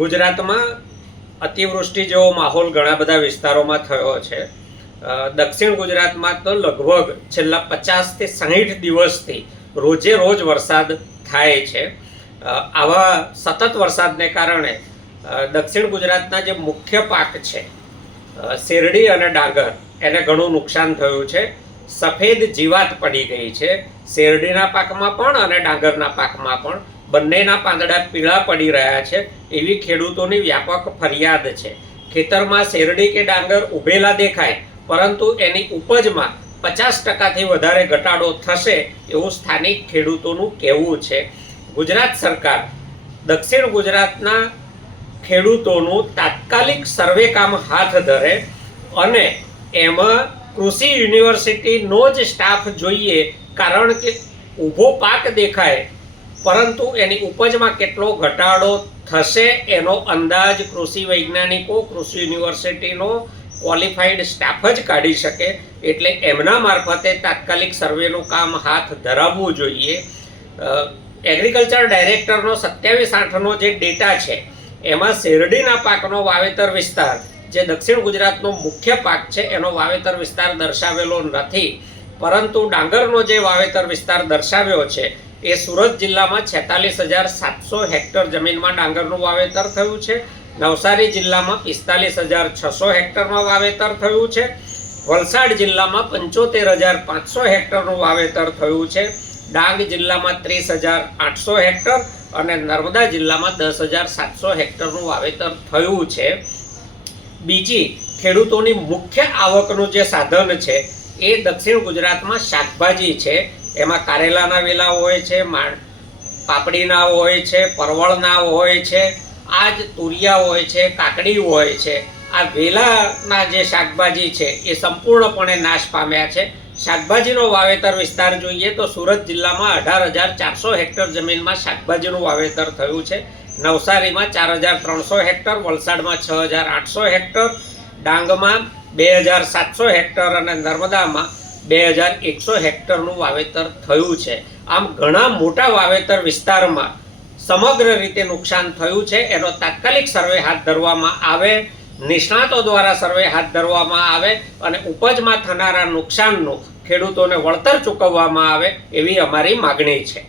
ગુજરાતમાં અતિવૃષ્ટિ જેવો માહોલ ઘણા બધા વિસ્તારોમાં થયો છે. દક્ષિણ ગુજરાતમાં તો લગભગ છેલ્લા 50 થી 60 દિવસથી રોજે રોજ વરસાદ થાય છે. આવા સતત વરસાદને કારણે દક્ષિણ ગુજરાતના જે મુખ્ય પાક છે શેરડી અને ડાંગર એને ઘણું નુકસાન થયું છે. સફેદ જીવાત પડી ગઈ છે શેરડીના પાકમાં પણ અને ડાંગરના પાકમાં પણ. બંનેના પાંદડા પીળા પડી રહ્યા છે એવી ખેડૂતોની વ્યાપક ફરિયાદ છે. ખેતરમાં શેરડી કે ડાંગર ઉભેલા દેખાય પરંતુ એની ઉપજમાં 50%થી વધારે ઘટાડો થશે એવું સ્થાનિક ખેડૂતોનું કહેવું છે. ગુજરાત સરકાર દક્ષિણ ગુજરાતના ખેડૂતોનું તાત્કાલિક સર્વે કામ હાથ ધરે અને એમાં કૃષિ યુનિવર્સિટીનો જ સ્ટાફ જોઈએ, કારણ કે ઊભો પાક દેખાય પરંતુ એની ઉપજમાં કેટલો ઘટાડો થશે એનો અંદાજ કૃષિ વૈજ્ઞાનિકો, કૃષિ યુનિવર્સિટીનો ક્વોલિફાઈડ સ્ટાફ જ કાઢી શકે. એટલે એમના મારફતે તાત્કાલિક સર્વેનું કામ હાથ ધરાવવું જોઈએ. એગ્રીકલ્ચર ડાયરેક્ટરનો 27/8નો જે ડેટા છે એમાં શેરડીના પાકનો વાવેતર વિસ્તાર, જે દક્ષિણ ગુજરાતનો મુખ્ય પાક છે, એનો વાવેતર વિસ્તાર દર્શાવેલો નથી. પરંતુ ડાંગરનો જે વાવેતર વિસ્તાર દર્શાવ્યો છે એ સુરત જિલ્લામાં 46,700 હેક્ટર જમીનમાં ડાંગરનું વાવેતર થયું છે. નવસારી જિલ્લામાં 45,600 હેક્ટરમાં વાવેતર થયું છે. વલસાડ જિલ્લામાં 75,500 હેક્ટરનું વાવેતર થયું છે. ડાંગ જિલ્લામાં 30,800 હેક્ટર અને નર્મદા જિલ્લામાં 10,700 હેક્ટરનું વાવેતર થયું છે. બીજી ખેડૂતોની મુખ્ય આવકનું જે સાધન છે એ દક્ષિણ ગુજરાતમાં શાકભાજી છે. એમાં કારેલાના વેલા હોય છે, પાપડીના હોય છે, પરવળના હોય છે, આ જ તુરિયા હોય છે, કાકડી હોય છે. આ વેલાના જે શાકભાજી છે એ સંપૂર્ણપણે નાશ પામ્યા છે. શાકભાજીનો વાવેતર વિસ્તાર જોઈએ તો સુરત જિલ્લામાં 18,400 હેક્ટર જમીનમાં શાકભાજીનું વાવેતર થયું છે. નવસારીમાં 4,300 હેક્ટર, વલસાડમાં 6,800 હેક્ટર, ડાંગમાં 2,700 હેક્ટર અને નર્મદામાં 2,100 હેક્ટરનું વાવેતર થયું છે. આમ ઘણા મોટા વાવેતર વિસ્તારમાં સમગ્ર રીતે નુકસાન થયું છે. એનો તાત્કાલિક સર્વે હાથ ધરવામાં આવે, નિષ્ણાતો દ્વારા સર્વે હાથ ધરવામાં આવે અને ઉપજમાં થનારા નુકસાનનું ખેડૂતોને વળતર ચૂકવવામાં આવે એવી અમારી માગણી છે.